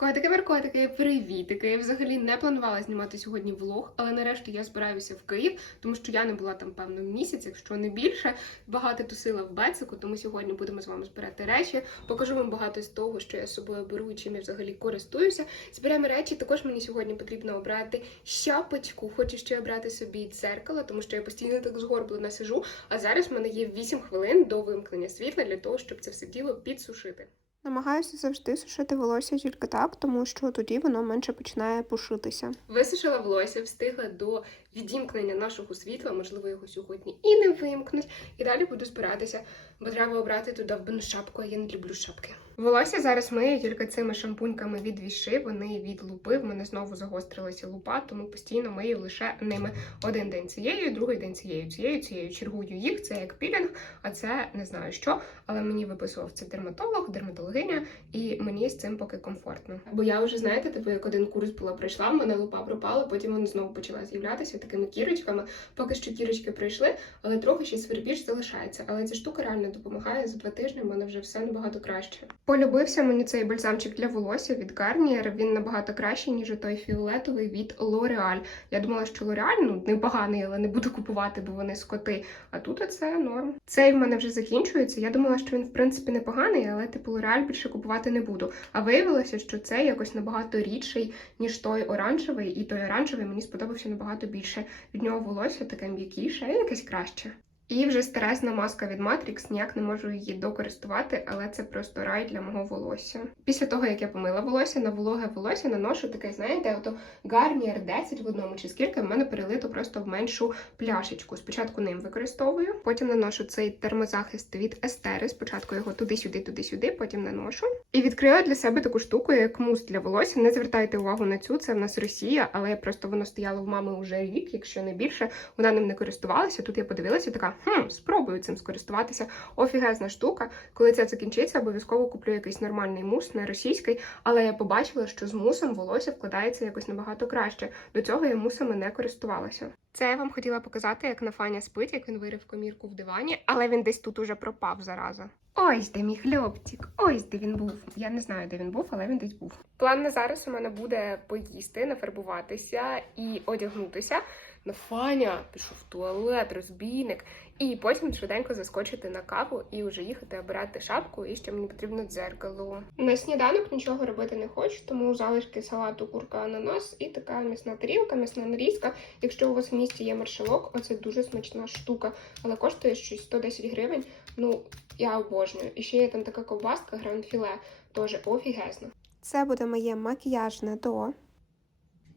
Котики, наркотики, привітики. Я взагалі не планувала знімати сьогодні влог, але нарешті я збираюся в Київ, тому що я не була там певно місяць, якщо не більше. Багато тусила в Бецику, тому сьогодні будемо з вами збирати речі. Покажу вам багато з того, що я з собою беру і чим я взагалі користуюся. Зберемо речі. Також мені сьогодні потрібно обрати шапочку. Хочу ще обрати собі дзеркало, тому що я постійно так згорблена сижу. А зараз в мене є 8 хвилин до вимкнення світла для того, щоб це все діло підсушити. Намагаюся завжди сушити волосся тільки так, тому що тоді воно менше починає пушитися. Висушила волосся, встигла до відімкнення нашого світла, можливо, його сьогодні і не вимкнуть. І далі буду збиратися, бо треба обрати ту довбану шапку, а я не люблю шапки. Волосся зараз мию тільки цими шампуньками від віши, вони від лупи. В мене знову загострилася лупа, тому постійно мию лише ними один день цією, другий день цією, цією, цією. Чергую їх, це як пілінг, а це не знаю що. Але мені виписував це дерматолог, дерматологиня, і мені з цим поки комфортно. Бо я вже знаєте, типу, як один курс була пройшла, в мене лупа пропала, потім вона знову почала з'являтися такими кірочками. Поки що кірочки пройшли, але трохи ще свербіж залишається. Але ця штука реально допомагає за два тижні. в мене вже все набагато краще. Полюбився мені цей бальзамчик для волосся від Garnier. Він набагато кращий, ніж той фіолетовий від L'Oreal. Я думала, що L'Oreal, ну непоганий, але не буду купувати, бо вони скоти. А тут оце норм. Цей в мене вже закінчується. Я думала, що він в принципі непоганий, але типу L'Oreal більше купувати не буду. А виявилося, що цей якось набагато рідший, ніж той оранжевий, і той оранжевий мені сподобався набагато більше. Від нього волосся таке м'якіше, і якесь краще. І вже старезна маска від Matrix, ніяк не можу її докористувати, але це просто рай для мого волосся. Після того, як я помила волосся, на вологе волосся наношу таке, знаєте, ото Garnier 10 в одному чи скільки в мене перелито просто в меншу пляшечку. Спочатку ним використовую, потім наношу цей термозахист від Естери. Спочатку його туди-сюди, туди-сюди, потім наношу. І відкрила для себе таку штуку, як мус для волосся. Не звертайте увагу на цю, це в нас Росія, але просто воно стояло в мами вже рік, якщо не більше. Вона ним не користувалася. Тут я подивилася, така хм, спробую цим скористуватися. Офігезна штука. Коли це закінчиться, обов'язково куплю якийсь нормальний мус, не російський. Але я побачила, що з мусом волосся вкладається якось набагато краще. До цього я мусами не користувалася. Це я вам хотіла показати, як Нафаня спить, як він вирив комірку в дивані, але він десь тут уже пропав зараза. Ось де мій хлопчик, ось де він був. Я не знаю, де він був, але він десь був. План на зараз у мене буде поїсти, нафарбуватися і одягнутися. Нафаня пішов в туалет, розбійник, і потім швиденько заскочити на каву і вже їхати обирати шапку, і ще мені потрібно дзеркало. На сніданок нічого робити не хочу, тому залишки салату, курка, ананас і така м'ясна тарілка, м'ясна нарізка. Якщо у вас в місті є маршалок, оце дуже смачна штука, але коштує щось 110 гривень. Ну, я обожнюю. І ще є там така ковбаска, гранд-філе, теж офігезно. Це буде моє макіяжне до.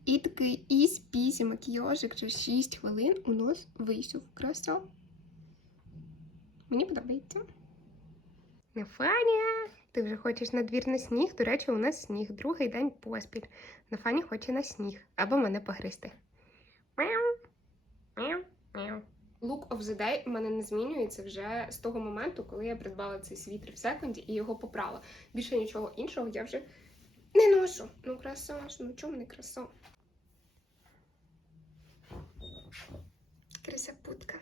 І такий із-пізі макіяжик через 6 хвилин у нас вийшов. Краса. Мені подобається. Нафаня, ти вже хочеш на двір на сніг. До речі, у нас сніг. Другий день поспіль. Нафаня хоче на сніг або мене. Мяу. Look of the day у мене не змінюється вже з того моменту, коли я придбала цей світер в секунді і його попрала. Більше нічого іншого я вже не ношу. Ну, краса ж, ну чому не краса? Красапутка.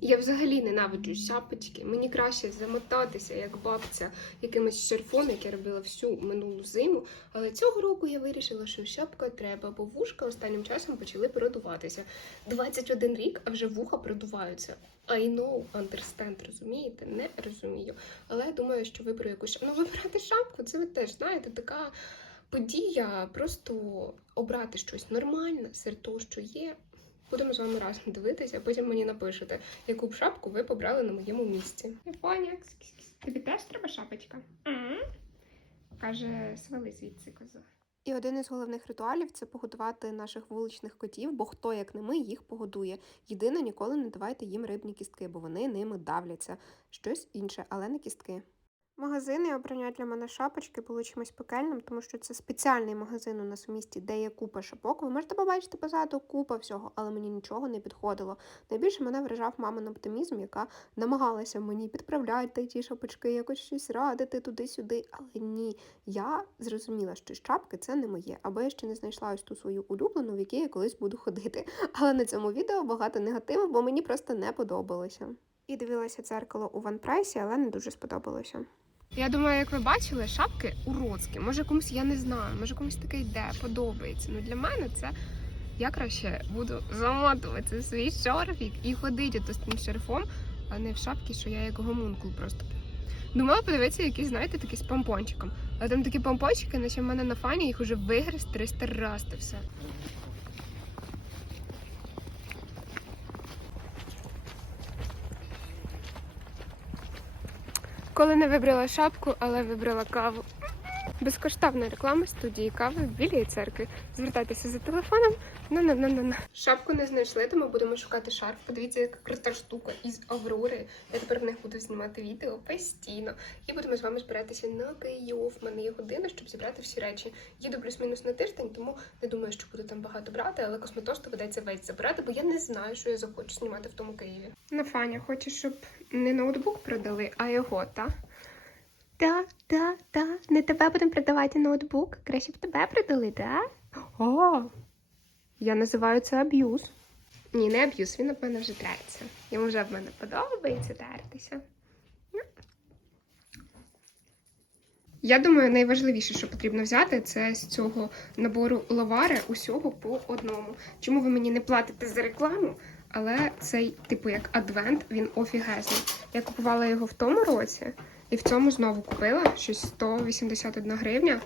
Я взагалі ненавиджу шапочки. Мені краще замотатися, як бабця, якимось шарфом, як я робила всю минулу зиму. Але цього року я вирішила, що шапка треба, бо вушка останнім часом почали продуватися. 21 рік, а вже вуха продуваються. I know, understand, розумієте? Не розумію. Але я думаю, що виберу якусь ну, вибирати шапку. Це ви теж знаєте, така подія. Просто обрати щось нормальне серед того, що є. Будемо з вами разом дивитися, а потім мені напишете, яку б шапку ви побрали на моєму місці. Фоня, тобі теж треба шапочка? Каже, свали звідси коза. І один із головних ритуалів це погодувати наших вуличних котів, бо хто, як не ми, їх погодує. Єдине, ніколи не давайте їм рибні кістки, бо вони ними давляться. Щось інше, але не кістки. Магазини обрання для мене шапочки були чимось пекельним, тому що це спеціальний магазин у нас в місті, де є купа шапок. Ви можете побачити позаду купа всього, але мені нічого не підходило. Найбільше мене вражав мамин оптимізм, яка намагалася мені підправляти ті шапочки, якось щось радити туди-сюди. Але ні, я зрозуміла, що шапки це не моє, або я ще не знайшла ось ту свою улюблену, в якій я колись буду ходити. Але на цьому відео багато негативу, бо мені просто не подобалося. І дивилася дзеркало у ванпрайсі, але не дуже сподобалося. Я думаю, як ви бачили, шапки уродські. Може комусь я не знаю, може комусь таке йде, подобається. Ну для мене це я краще буду замотувати свій шарфік і ходити з тим шарфом, а не в шапці, що я як гомункул просто. Думала подивитися якісь, знаєте, такі з помпончиком. А там такі помпончики, наче в мене на фані їх уже вигриз 300 раз та все. Коли не вибрала шапку, але вибрала каву. Безкоштовна реклама студії кави в Білій церкві. Звертайтеся за телефоном. на на на на на Шапку не знайшли, тому будемо шукати шарф. Подивіться, яка крута штука із Аврори. Я тепер в них буду знімати відео постійно. І будемо з вами збиратися на Київ. У мене є година, щоб зібрати всі речі. Їду плюс-мінус на тиждень, тому не думаю, що буду там багато брати, але косметоз доведеться весь забирати, бо я не знаю, що я захочу знімати в тому Києві. На Фаня, хочеш, щоб не ноутбук продали, а його, так? Да, да, да. Не тебе будемо продавати ноутбук. Краще б тебе продали, да? О, я називаю це аб'юз. Ні, не аб'юз, він об мене вже треться. Йому вже в мене подобається тертися. Ну. Я думаю, найважливіше, що потрібно взяти, це з цього набору лавари усього по одному. Чому ви мені не платите за рекламу? Але цей, типу, як адвент, він офігезний. Я купувала його в тому році. І в цьому знову купила щось 181 гривня.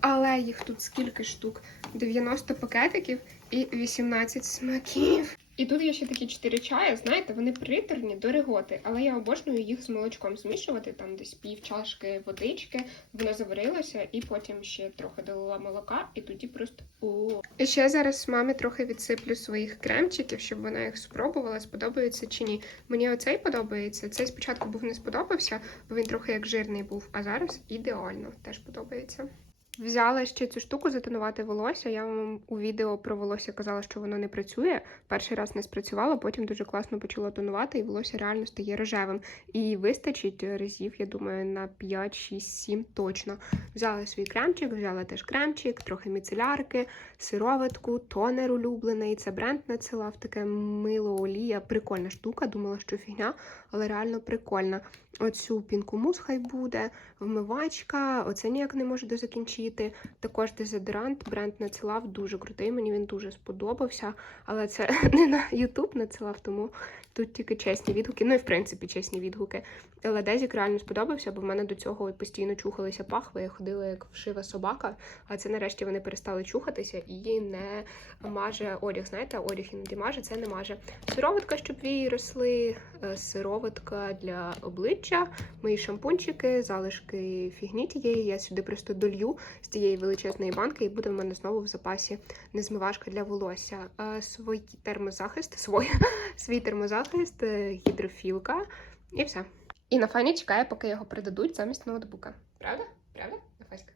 Але їх тут скільки штук? 90 пакетиків і 18 смаків. І тут є ще такі 4 чая, знаєте, вони приторні до реготи, але я обожнюю їх з молочком змішувати, там десь пів чашки водички, воно заварилося, і потім ще трохи долила молока, і тоді просто о. І ще зараз мамі трохи відсиплю своїх кремчиків, щоб вона їх спробувала, сподобається чи ні. Мені оцей подобається. Цей спочатку був не сподобався, бо він трохи як жирний був, а зараз ідеально теж подобається. Взяла ще цю штуку затонувати волосся. Я вам у відео про волосся казала, що воно не працює. Перший раз не спрацювало, потім дуже класно почало тонувати, і волосся реально стає рожевим. І вистачить разів, я думаю, на 5, 6, 7 точно. Взяла свій кремчик, взяла теж кремчик, трохи міцелярки, сироватку, тонер улюблений. Це бренд надсилав таке мило олія. Прикольна штука. Думала, що фігня, але реально прикольна. Оцю пінку мус хай буде, вмивачка, оце ніяк не можу дозакінчити. Також дезодорант бренд надсилав дуже крутий, мені він дуже сподобався, але це не на YouTube надсилав, тому тут тільки чесні відгуки. Ну і в принципі чесні відгуки. Але Дезік реально сподобався, бо в мене до цього постійно чухалися пахви, я ходила як вшива собака, а це нарешті вони перестали чухатися і не маже одяг. Знаєте, одяг іноді маже, це не маже. Сироватка, щоб вії росли, е, сироватка для обличчя, мої шампунчики, залишки фігні тієї. Я сюди просто долью з тієї величезної банки, і буде в мене знову в запасі незмивашка для волосся. Е, Свій термозахист, свій термозахист, е, гідрофілка і все. І на фані чекає, поки його придадуть замість ноутбука. Правда? Правда, Нафаська?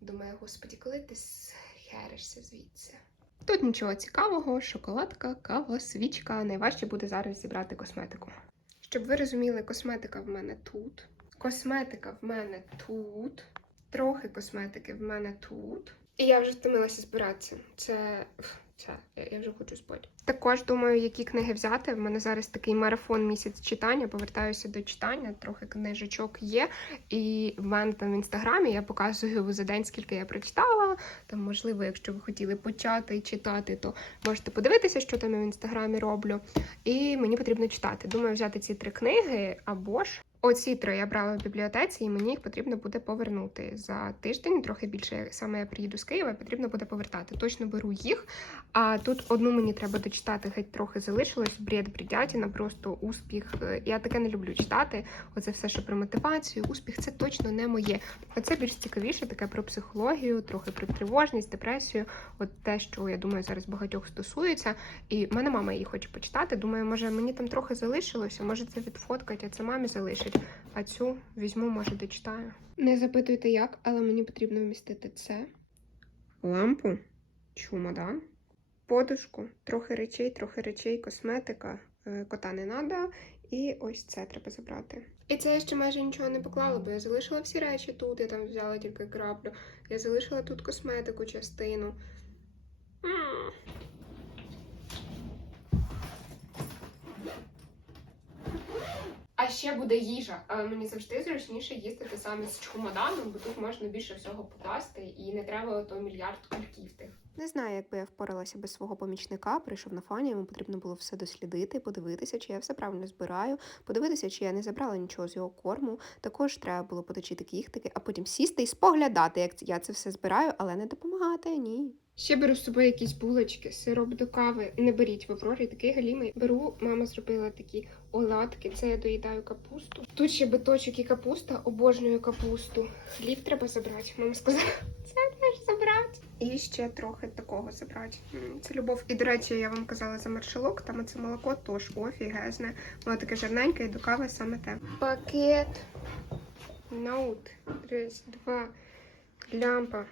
Думаю, господі, коли ти схеришся звідси? Тут нічого цікавого, шоколадка, кава, свічка. Найважче буде зараз зібрати косметику. Щоб ви розуміли, косметика в мене тут. Косметика в мене тут. Трохи косметики в мене тут. І я вже втомилася збиратися. Це. Все, я, вже хочу спати. Також думаю, які книги взяти. В мене зараз такий марафон місяць читання. Повертаюся до читання, трохи книжечок є. І в мене там в інстаграмі я показую за день, скільки я прочитала. Там, можливо, якщо ви хотіли почати читати, то можете подивитися, що там я в інстаграмі роблю. І мені потрібно читати. Думаю, взяти ці три книги або ж. Оці три я брала в бібліотеці, і мені їх потрібно буде повернути за тиждень, трохи більше саме я приїду з Києва, потрібно буде повертати. Точно беру їх. А тут одну мені треба дочитати, геть трохи залишилось. Бред бредятіна, просто успіх. Е, Я таке не люблю читати. Оце все, що про мотивацію, успіх це точно не моє. Оце більш цікавіше, таке про психологію, трохи про тривожність, депресію. От те, що я думаю, зараз багатьох стосується. І в мене мама її хоче почитати. Думаю, може мені там трохи залишилося, може це відфоткать, а це мамі залишить. А цю візьму, може, дочитаю. Не запитуйте як, але мені потрібно вмістити це, лампу, чумодан, подушку, трохи речей, трохи речей, косметика, е, кота не треба. І ось це треба забрати. І це я ще майже нічого не поклала, бо я залишила всі речі тут, я там взяла тільки краплю. Я залишила тут косметику частину. М. А ще буде їжа, але мені завжди зручніше їздити саме з чемоданом, бо тут можна більше всього покласти і не треба ото мільярд кульків тих. Не знаю, як би я впоралася без свого помічника. Прийшов на фані, йому потрібно було все дослідити, подивитися, чи я все правильно збираю, подивитися, чи я не забрала нічого з його корму. Також треба було поточити кіхтики, а потім сісти і споглядати, як я це все збираю, але не допомагати. Ні. Ще беру з собою якісь булочки, сироп до кави. Не беріть в Аврорі, такий галімий. Беру, мама зробила такі оладки. Це я доїдаю капусту. Тут ще биточок і капуста, обожнюю капусту. Хліб треба забрати. Мама сказала, це теж забрати. І ще трохи такого забрати. Це любов. І до речі, я вам казала за маршалок, там це молоко тож офігезне. Воно таке жирненьке і до кави саме те. Пакет. Ноут. Раз, два. Лямпа.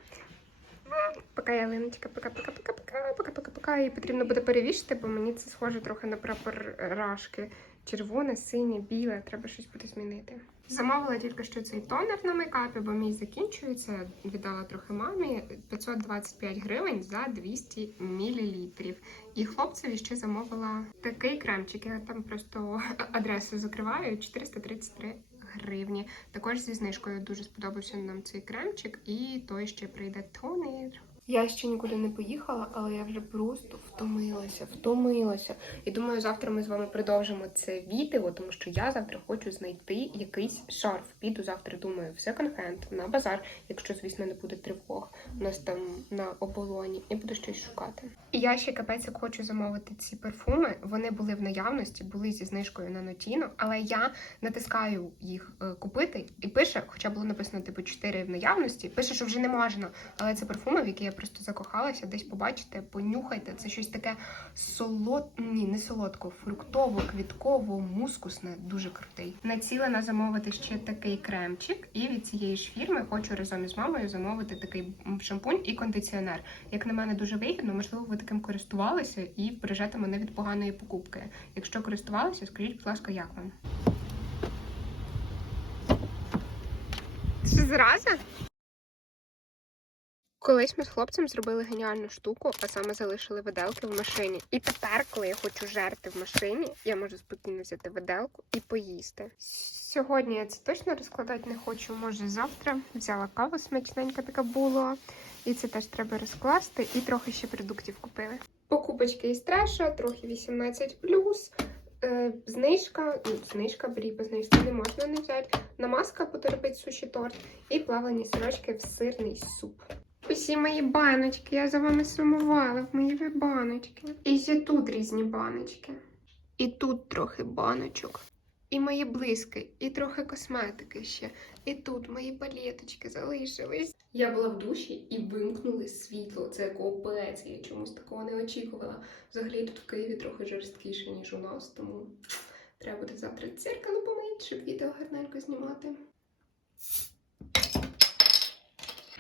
Пока ялиночка, пока, пока, пока, пока, пока, пока, пока. Її потрібно буде перевішити, бо мені це схоже трохи на прапор рашки. Червоне, синє, біле, треба щось буде змінити. Замовила тільки що цей тонер на мейкапі, бо мій закінчується. Віддала трохи мамі 525 гривень за 200 мл. І хлопцеві ще замовила такий кремчик. Я там просто адресу закриваю 433 гривні. Також зі знижкою дуже сподобався нам цей кремчик, і той ще прийде тонер. Я ще нікуди не поїхала, але я вже просто втомилася, втомилася. І думаю, завтра ми з вами продовжимо це відео, тому що я завтра хочу знайти якийсь шарф. Піду завтра, думаю, в секонд-хенд, на базар, якщо, звісно, не буде тривог у нас там на оболоні, і буду щось шукати. І я ще капець хочу замовити ці парфуми. Вони були в наявності, були зі знижкою на Нотіно, але я натискаю їх е, купити і пише, хоча було написано типу 4 в наявності, пише, що вже не можна. Але це парфуми, які я просто закохалася. Десь побачите, понюхайте. Це щось таке солод... Ні, не солодко, фруктово, квітково, мускусне, дуже крутий. Націлена замовити ще такий кремчик, і від цієї ж фірми хочу разом із мамою замовити такий шампунь і кондиціонер. Як на мене, дуже вигідно. Можливо, ви таким користувалися і вбережете мене від поганої покупки. Якщо користувалися, скажіть, будь ласка, як вам? Зразу? Колись ми з хлопцем зробили геніальну штуку, а саме залишили виделки в машині. І тепер, коли я хочу жерти в машині, я можу спокійно взяти виделку і поїсти. Сьогодні я це точно розкладати не хочу. Може завтра взяла каву смачненька така була. І це теж треба розкласти, і трохи ще продуктів купили. Покупочки із треша, трохи 18 Е, знижка, ну, знижка брі, без знижки не можна не взяти. Намазка потерпить суші торт і плавлені сирочки в сирний суп. Усі мої баночки, я за вами сумувала мої баночки. І ще тут різні баночки. І тут трохи баночок. І мої блиски, і трохи косметики ще. І тут мої палеточки залишились. Я була в душі і вимкнули світло. Це капець, я чомусь такого не очікувала. Взагалі тут в Києві трохи жорсткіше, ніж у нас, тому треба буде завтра дзеркало помити, щоб відео гарненько знімати.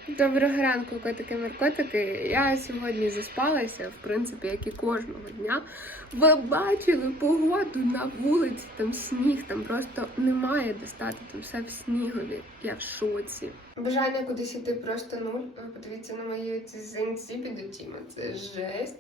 Доброго ранку, котики наркотики. Я сьогодні заспалася, в принципі, як і кожного дня. Ви бачили погоду на вулиці, там сніг, там просто немає де стати, там все в снігові. Я в шоці. Бажання кудись іти просто нуль. Ви Подивіться на мої ці зенці під очима. Це жесть.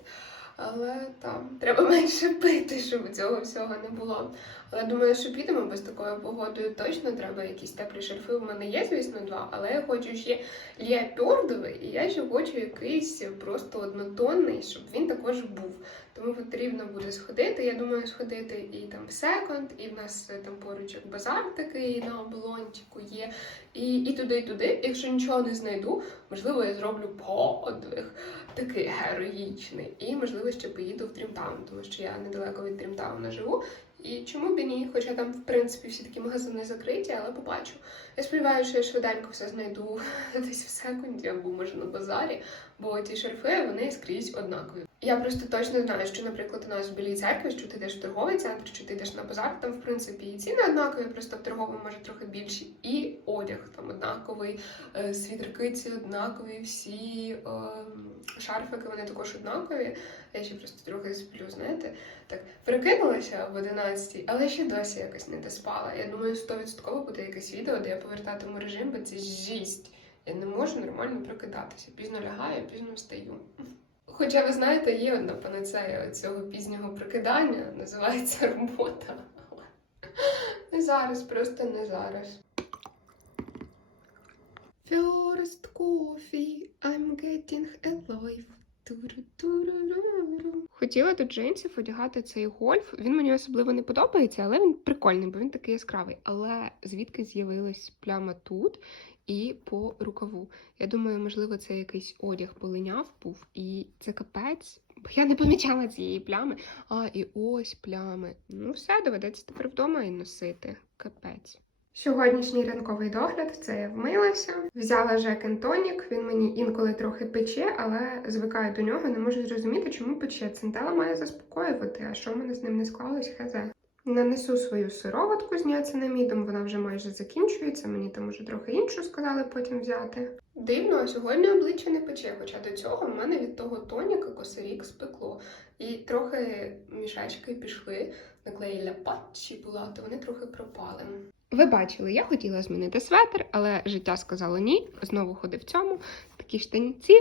Але там треба менше пити, щоб цього всього не було. Але думаю, що підемо, бо з такою погодою точно треба якісь теплі шарфи. У мене є, звісно, два, але я хочу ще ліапьордовий, і я ще хочу якийсь просто однотонний, щоб він також був. Тому потрібно буде сходити. Я думаю, сходити і там в секонд, і в нас е, там поруч як базар такий на оболончику є. І, і туди, і туди. Якщо нічого не знайду, можливо, я зроблю подвиг такий героїчний. І можливо ще поїду в Дрімтаун, тому що я недалеко від Дрімтауна живу. І чому б і ні? Хоча там, в принципі, всі такі магазини закриті, але побачу. Я сподіваюся, що я швиденько все знайду десь в секунді або може на базарі, бо ті шарфи вони скрізь однакові. Я просто точно знаю, що, наприклад, у нас в білій церкві, що ти йдеш в торговий центр, що ти йдеш на базар, там в принципі і ціни однакові, просто в торговому може трохи більші, і одяг там однаковий, е, світерки ці однакові, всі е, шарфики вони також однакові. Я ще просто трохи сплю, знаєте. Так, прикинулася в 11, але ще досі якось не доспала. Я думаю, 100% буде якесь відео, де я повертатиму режим, бо це жість. Я не можу нормально прокидатися. Пізно лягаю, пізно встаю. Хоча ви знаєте, є одна панацея цього пізнього прокидання, називається робота. Не зараз, просто не зараз. First coffee, I'm getting alive. Хотіла до джинсів одягати цей гольф. Він мені особливо не подобається, але він прикольний, бо він такий яскравий. Але звідки з'явилась пляма тут і по рукаву? Я думаю, можливо, це якийсь одяг полиняв був, і це капець. Бо я не помічала цієї плями. А, і ось плями. Ну, все, доведеться тепер вдома і носити. Капець. Сьогоднішній ранковий догляд це я вмилася, взяла Жекен тонік. Він мені інколи трохи пече, але звикаю до нього. Не можу зрозуміти, чому пече. Центела має заспокоювати, а що в мене з ним не склалось, хазе. Нанесу свою сироватку з ніацинамідом, вона вже майже закінчується. Мені там уже трохи іншу сказали потім взяти. Дивно, а сьогодні обличчя не пече, хоча до цього в мене від того тоніка косарік спекло. І трохи мішечки пішли, наклеїла патчі була, то вони трохи пропали. Ви бачили, я хотіла змінити светр, але життя сказало ні. Знову ходив в цьому. Такі штанці.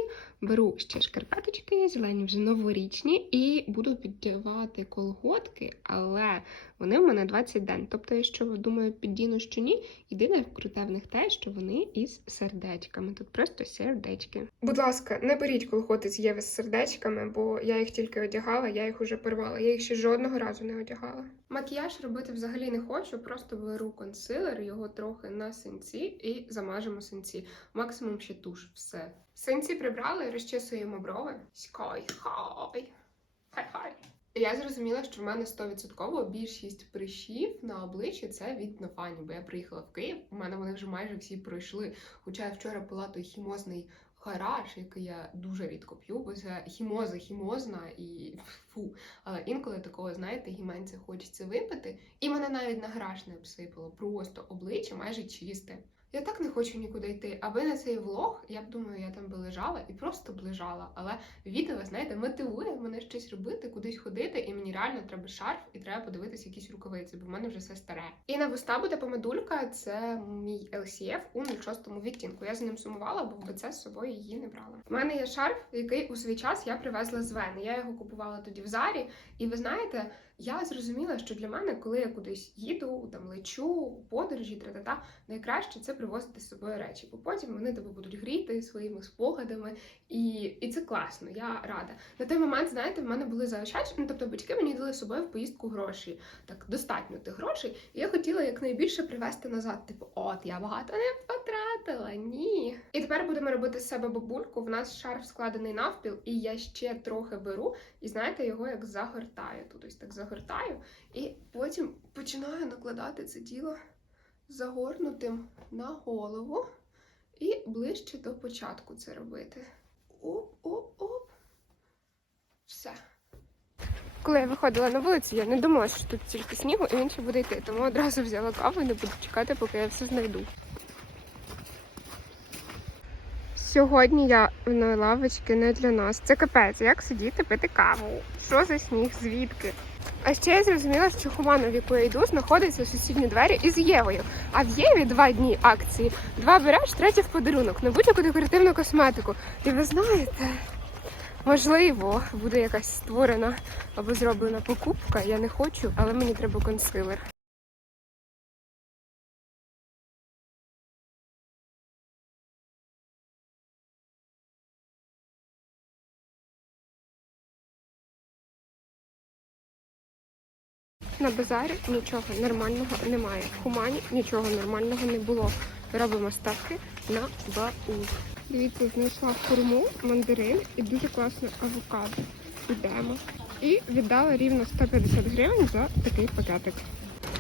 Беру ще шкарпеточки, зелені вже новорічні, і буду піддівати колготки, але вони в мене 20 день. Тобто, якщо думаю, піддіну, що ні, єдине круте в них те, що вони із сердечками. Тут просто сердечки. Будь ласка, не беріть колготи з Єви з сердечками, бо я їх тільки одягала, я їх уже порвала. Я їх ще жодного разу не одягала. Макіяж робити взагалі не хочу, просто беру консилер, його трохи на синці і замажемо синці. Максимум ще туш. Все. Синці прибрали, розчесуємо брови. Скай, хай. Хай-хай. Я зрозуміла, що в мене 100% більшість прищів на обличчі це від нафані, бо я приїхала в Київ, у мене вони вже майже всі пройшли. Хоча я вчора пила той хімозний гараж, який я дуже рідко п'ю, бо це хімоза хімозна і фу. Але інколи такого, знаєте, гіменця хочеться випити, і мене навіть на гараж не обсипало. Просто обличчя майже чисте. Я так не хочу нікуди йти. Аби на цей влог, я б думаю, я там би лежала і просто б лежала. Але відео, знаєте, мотивує мене щось робити, кудись ходити, і мені реально треба шарф, і треба подивитися якісь рукавиці, бо в мене вже все старе. І на вуста буде помадулька, це мій LCF у 06 відтінку. Я за ним сумувала, бо в БЦ з собою її не брала. У мене є шарф, який у свій час я привезла з Вени. Я його купувала тоді в Зарі, і ви знаєте. Я зрозуміла, що для мене, коли я кудись їду, там лечу, у подорожі, тра-та-та, найкраще це привозити з собою речі, бо потім вони тебе будуть гріти своїми спогадами, і, і це класно, я рада. На той момент, знаєте, в мене були заощадження, ну, тобто батьки мені дали з собою в поїздку гроші, так достатньо тих грошей, і я хотіла якнайбільше привезти назад. Типу, от я багато не потратила, ні. І тепер будемо робити з себе бабульку. В нас шарф складений навпіл, і я ще трохи беру, і знаєте, його як загортаю. Тут ось так загортаю, і потім починаю накладати це діло загорнутим на голову і ближче до початку це робити. Оп-оп-оп. Все. Коли я виходила на вулицю, я не думала, що тут тільки снігу і він ще буде йти. Тому одразу взяла каву і не буду чекати, поки я все знайду. Сьогодні я на лавочки не для нас. Це капець, як сидіти пити каву. Що за сніг? Звідки? А ще я зрозуміла, що Хумана, в яку я йду, знаходиться в сусідній двері із Євою. А в Єві два дні акції. Два береш, третє в подарунок на будь-яку декоративну косметику. І ви знаєте, можливо, буде якась створена або зроблена покупка. Я не хочу, але мені треба консилер. На базарі нічого нормального немає. В Хумані нічого нормального не було. Робимо ставки на бау. Дивіться, знайшла хурму, мандарин і дуже класне авокадо. Ідемо. І віддала рівно 150 гривень за такий пакетик.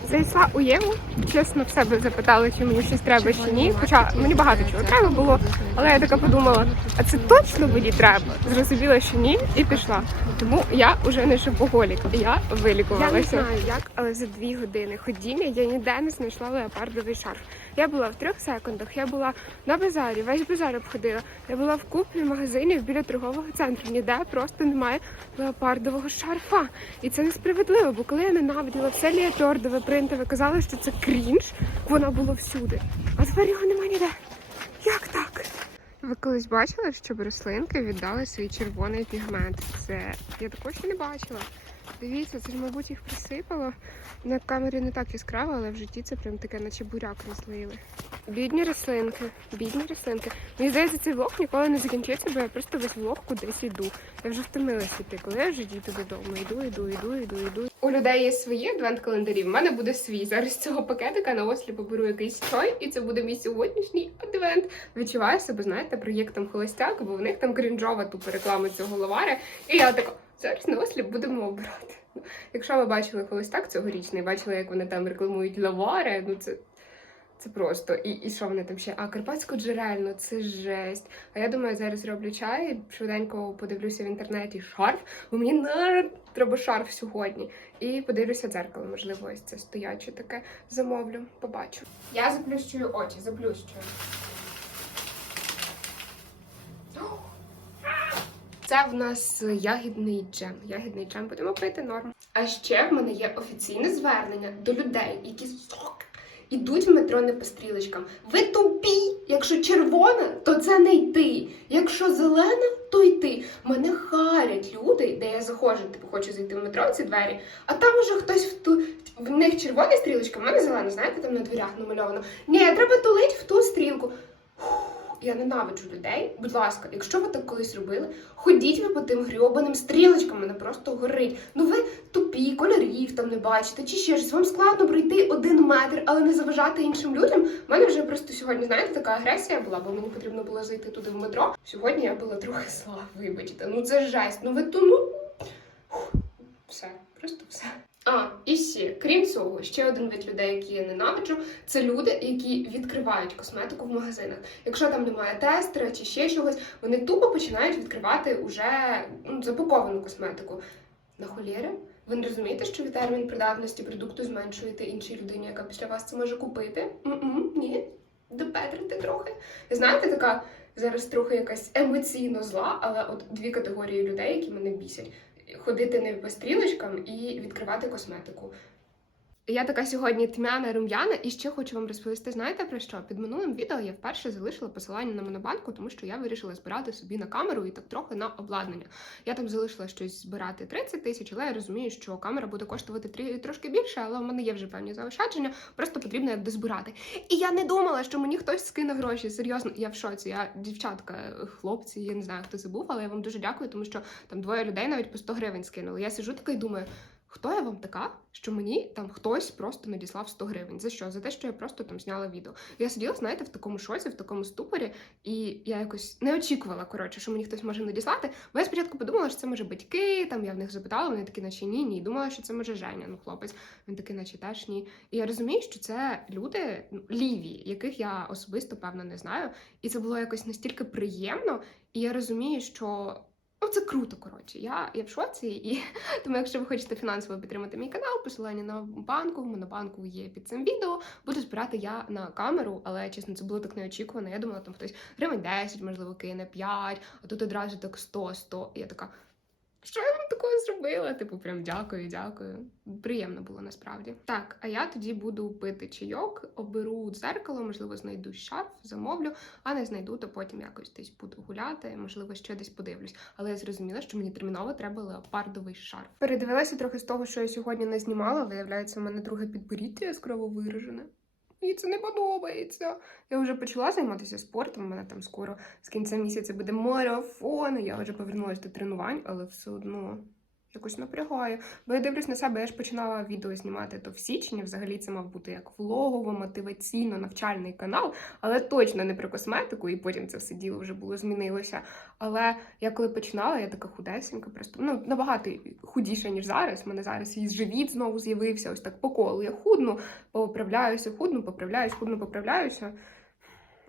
Зайшла у Єву, чесно в себе запитала, чи мені щось треба чи ні. Хоча мені багато чого треба було, але я така подумала, а це точно мені треба? Зрозуміла, що ні, і пішла. Тому я вже не шопоголік, я вилікувалася. Я не знаю як, але за дві години ходіння я ніде не знайшла леопардовий шарф. Я була в трьох секундах, я була на базарі, весь базар обходила. Я була в купі магазинів біля торгового центру. Ніде просто немає леопардового шарфа. І це несправедливо, бо коли я ненавиділа все леопардове, принтове, казала, що це крінж, воно було всюди. А тепер його немає ніде. Як так? Ви колись бачили, щоб рослинки віддали свій червоний пігмент? Це я такого ще не бачила. Дивіться, це ж, мабуть, їх присипало. На камері не так яскраво, але в житті це прям таке, наче буряк розлили. Бідні рослинки, бідні рослинки. Мені здається, цей влог ніколи не закінчиться, бо я просто весь влог кудись йду. Я вже втомилася йти. Коли я вже діти додому, йду, йду, йду, йду, йду. У людей є свої адвент-календарі, в мене буде свій. Зараз цього пакетика на ослі поберу якийсь чай, і це буде мій сьогоднішній адвент. Відчуваю себе, знаєте, проєктом холостяк, бо в них там крінжова тупо реклама цього лаваря. І я така, зараз на осліп будемо обирати. Ну, Якщо ви бачили холостяк цьогорічний, бачили, як вони там рекламують лавари, ну це. Це просто. І, і що вони там ще? А карпатсько джерельно, це жесть. А я думаю, зараз роблю чай, швиденько подивлюся в інтернеті шарф, бо мені на треба шарф сьогодні. І подивлюся дзеркало, можливо, ось це стояче таке замовлю, побачу. Я заплющую очі, заплющую. Це в нас ягідний джем. Ягідний джем будемо пити норм. А ще в мене є офіційне звернення до людей, які сок ідуть в метро не по стрілочкам. Ви тупі! Якщо червона, то це не йти. Якщо зелена, то йти. Мене харять люди, де я заходжу, типу хочу зайти в метро, в ці двері, а там уже хтось в ту. В них червона стрілочка, в мене зелена, знаєте, там на дверях намальовано. Ні, треба тулить в ту стрілку. Я ненавиджу людей. Будь ласка, якщо ви так колись робили, ходіть ви по тим грьобаним стрілочкам, мене просто горить. Ну ви тупі, кольорів там не бачите, чи ще щось. Вам складно пройти один метр, але не заважати іншим людям. У мене вже просто сьогодні, знаєте, така агресія була, бо мені потрібно було зайти туди в метро. Сьогодні я була трохи зла, вибачте. Ну це жесть. Ну ви ту, ну. Все, просто все. А, і ще, крім цього, ще один вид людей, які я ненавиджу, це люди, які відкривають косметику в магазинах. Якщо там немає тестера чи ще чогось, вони тупо починають відкривати уже ну, запаковану косметику. На холєри? Ви не розумієте, що ви термін придатності продукту зменшуєте іншій людині, яка після вас це може купити? М-м, ні, допетрити трохи. Ви знаєте, така зараз трохи якась емоційно зла, але от дві категорії людей, які мене бісять: ходити не по стрілочкам і відкривати косметику. Я така сьогодні тьмяна рум'яна, і ще хочу вам розповісти. Знаєте про що? Під минулим відео я вперше залишила посилання на монобанку, тому що я вирішила збирати собі на камеру і так трохи на обладнання. Я там залишила щось збирати 30 тисяч, але я розумію, що камера буде коштувати трі- трошки більше, але у мене є вже певні заощадження, просто потрібно як дозбирати. І я не думала, що мені хтось скине гроші. Серйозно, я в шоці. Я дівчатка, хлопці, я не знаю, хто це був, але я вам дуже дякую, тому що там двоє людей навіть по 100 гривень скинули. Я сиджу така і думаю. Хто я вам така, що мені там хтось просто надіслав 100 гривень? За що? За те, що я просто там зняла відео. Я сиділа, знаєте, в такому шоці, в такому ступорі, і я якось не очікувала, коротше, що мені хтось може надіслати. Бо я спочатку подумала, що це може батьки, там я в них запитала, вони такі, наче ні, ні. Думала, що це може Женя, ну хлопець. Він такий, наче теж ні. І я розумію, що це люди ну, ліві, яких я особисто певно не знаю. І це було якось настільки приємно, і я розумію, що. Ну, це круто, коротше. Я, я в шоці, і тому, якщо ви хочете фінансово підтримати мій канал, посилання на банку, в монобанку є під цим відео. Буду збирати я на камеру, але чесно, це було так неочікувано. Я думала, там хтось гривень 10, можливо, кине 5, а тут одразу так 100, 100. І я така. Що я такого зробила? Типу, прям дякую, дякую. Приємно було насправді. Так, а я тоді буду пити чайок, оберу дзеркало, можливо, знайду шарф, замовлю, а не знайду, то потім якось десь буду гуляти, можливо, ще десь подивлюсь. Але я зрозуміла, що мені терміново треба леопардовий шарф. Передивилася трохи з того, що я сьогодні не знімала. Виявляється, у мене друге підборіддя яскраво виражене. Мені це не подобається. Я вже почала займатися спортом. У мене там скоро з кінця місяця буде марафон. Я вже повернулася до тренувань, але все одно якось напрягає. Бо я дивлюсь на себе, я ж починала відео знімати то в січні. Взагалі це мав бути як влогово, мотиваційно навчальний канал, але точно не про косметику, і потім це все діло вже було змінилося. Але я коли починала, я така худесенька, просто ну набагато худіша, ніж зараз. У мене зараз і живіт знову з'явився. Ось так по колу. Я худну, поправляюся, худну, поправляюсь, худну, поправляюся.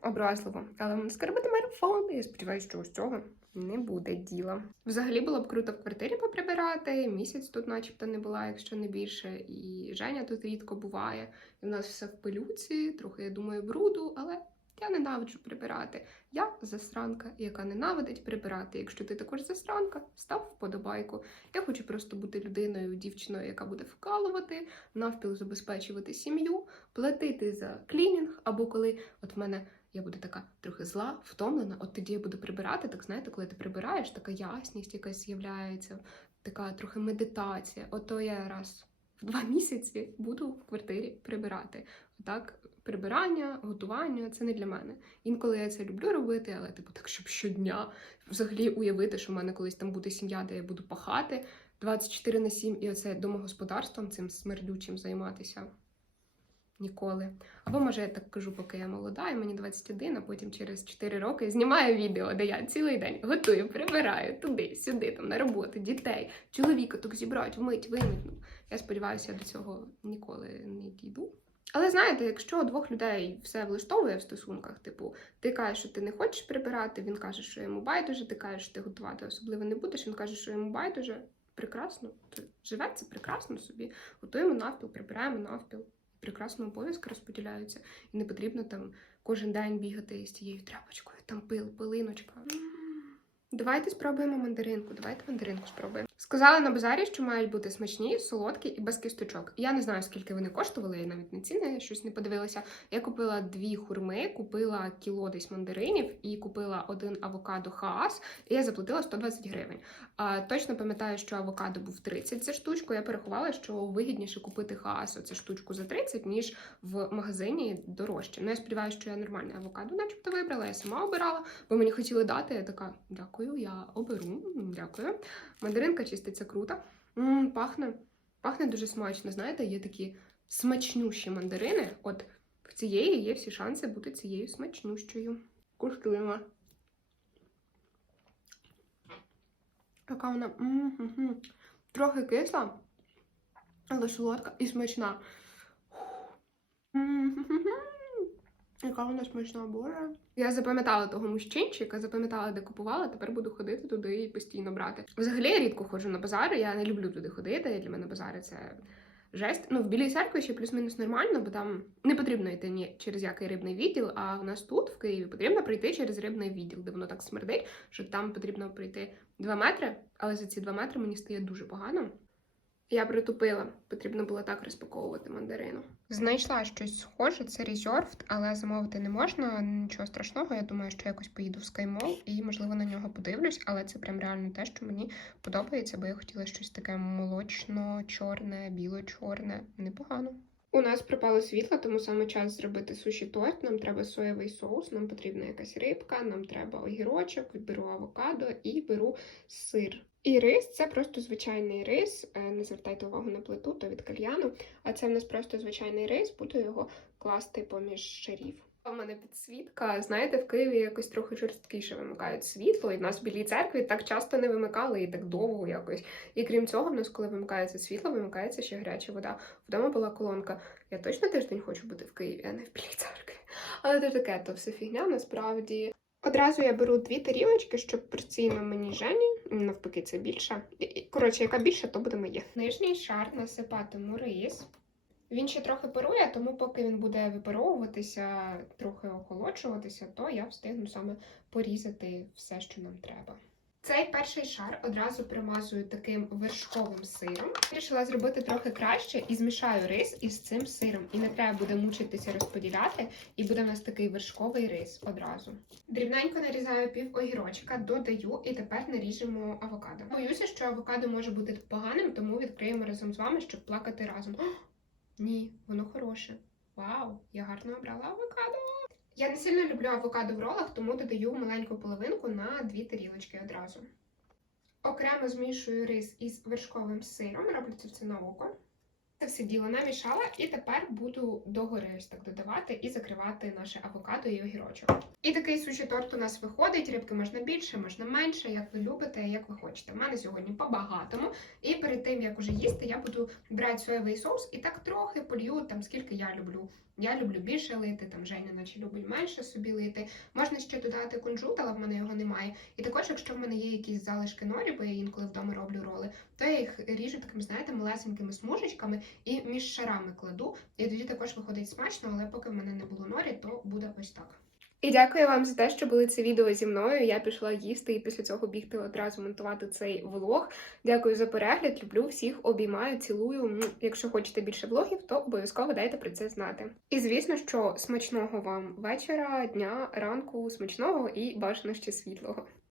Образливо. Але скоро буде марафон. і Я сподіваюся, що ось цього не буде діла. Взагалі було б круто в квартирі поприбирати. Місяць тут, начебто, не була, якщо не більше. І Женя тут рідко буває. І в нас все в пилюці, трохи, я думаю, бруду, але я ненавиджу прибирати. Я засранка, яка ненавидить прибирати. Якщо ти також засранка, став вподобайку. Я хочу просто бути людиною, дівчиною, яка буде вкалувати, навпіл забезпечувати сім'ю, платити за клінінг, або коли от мене. Я буду така трохи зла, втомлена. От тоді я буду прибирати. Так знаєте, коли ти прибираєш, така ясність якась з'являється. така трохи медитація. Ото я раз в два місяці буду в квартирі прибирати. Так, прибирання, готування це не для мене. Інколи я це люблю робити, але типу так, щоб щодня взагалі уявити, що в мене колись там буде сім'я, де я буду пахати 24 на 7, і оце домогосподарством цим смердючим займатися. Ніколи. Або може я так кажу, поки я молода, і мені 21, а потім через 4 роки знімаю відео, де я цілий день готую, прибираю туди, сюди, там на роботу, дітей, чоловіка так зібрати, вмить, вимить. Ну, я сподіваюся, я до цього ніколи не дійду. Але знаєте, якщо двох людей все влаштовує в стосунках, типу, ти кажеш, що ти не хочеш прибирати, він каже, що йому байдуже, ти кажеш, що ти готувати особливо не будеш, він каже, що йому байдуже. Прекрасно, живеться прекрасно собі. Готуємо навпіл, прибираємо навпіл. Прекрасно обов'язки розподіляються. І не потрібно там кожен день бігати з цією тряпочкою, там пил, пилиночка. Давайте спробуємо мандаринку. Давайте мандаринку спробуємо. Сказали на базарі, що мають бути смачні, солодкі і без кісточок. Я не знаю, скільки вони коштували, я навіть не ціни, щось не подивилася. Я купила дві хурми, купила кіло десь мандаринів і купила один авокадо хаас, і я заплатила 120 гривень. А, точно пам'ятаю, що авокадо був 30 за штучку. Я порахувала, що вигідніше купити хаас оцю штучку за 30, ніж в магазині дорожче. Ну я сподіваюся, що я нормальне авокадо, начебто вибрала. Я сама обирала, бо мені хотіли дати. Я така, дякую, я оберу. Дякую. Мандаринка чиститься круто. М, пахне, пахне дуже смачно. Знаєте, є такі смачнющі мандарини. От в цієї є всі шанси бути цією смачнющою. Куштуємо. Яка вона м-м-м. трохи кисла, але солодка і смачна. М-м-м. Яка вона смачна, боже. Я запам'ятала того мужчинчика, запам'ятала, де купувала, тепер буду ходити туди і постійно брати. Взагалі я рідко ходжу на базари, я не люблю туди ходити. Для мене базари це жесть. Ну, в білій церкві ще плюс-мінус нормально, бо там не потрібно йти ні через який рибний відділ, а в нас тут, в Києві, потрібно прийти через рибний відділ, де воно так смердить, що там потрібно пройти 2 метри, але за ці 2 метри мені стає дуже погано. Я притупила, потрібно було так розпаковувати мандарину. Знайшла щось схоже, це Reserved, але замовити не можна, нічого страшного. Я думаю, що якось поїду в SkyMall і, можливо, на нього подивлюсь, але це прям реально те, що мені подобається, бо я хотіла щось таке молочно-чорне, біло-чорне, непогано. У нас пропало світло, тому саме час зробити суші торт. Нам треба соєвий соус, нам потрібна якась рибка, нам треба огірочок, беру авокадо і беру сир. І рис це просто звичайний рис. Е, Не звертайте увагу на плиту, то від кальяну. А це в нас просто звичайний рис, буду його класти поміж шарів. У мене підсвітка, знаєте, в Києві якось трохи жорсткіше вимикають світло, і в нас в білій церкві так часто не вимикали і так довго якось. І крім цього, в нас, коли вимикається світло, вимикається ще гаряча вода. Вдома була колонка. Я точно тиждень хочу бути в Києві, а не в білій церкві. Але це таке, то все фігня насправді. Одразу я беру дві тарілочки, щоб порційно мені Жені, навпаки, це більше. Коротше, яка більша, то буде моє. Нижній шар насипатиму рис. Він ще трохи парує, тому поки він буде випаровуватися, трохи охолоджуватися, то я встигну саме порізати все, що нам треба. Цей перший шар одразу примазую таким вершковим сиром. Вирішила зробити трохи краще і змішаю рис із цим сиром. І не треба буде мучитися розподіляти, і буде в нас такий вершковий рис одразу. Дрібненько нарізаю пів огірочка, додаю і тепер наріжемо авокадо. Боюся, що авокадо може бути поганим, тому відкриємо разом з вами, щоб плакати разом. Ні, воно хороше. Вау, я гарно обрала авокадо. Я не сильно люблю авокадо в ролах, тому додаю маленьку половинку на дві тарілочки одразу. Окремо змішую рис із вершковим сиром, роблю це на око. Це все діло намішала, і тепер буду догори ось так додавати і закривати наше авокадо і огірочок. І такий суші торт у нас виходить. Рибки можна більше, можна менше, як ви любите, як ви хочете. У мене сьогодні по-багатому. І перед тим як уже їсти, я буду брати соєвий соус і так трохи полью, там скільки я люблю. Я люблю більше лити, там Женя наче любить менше собі лити. Можна ще додати кунжут, але в мене його немає. І також, якщо в мене є якісь залишки норі, бо я інколи вдома роблю роли, то я їх ріжу такими, знаєте, малесенькими смужечками і між шарами кладу. І тоді також виходить смачно, але поки в мене не було норі, то буде ось так. І дякую вам за те, що були це відео зі мною. Я пішла їсти і після цього бігти одразу монтувати цей влог. Дякую за перегляд. Люблю всіх, обіймаю, цілую. Якщо хочете більше влогів, то обов'язково дайте про це знати. І звісно, що смачного вам вечора, дня, ранку, смачного і бажано ще світлого.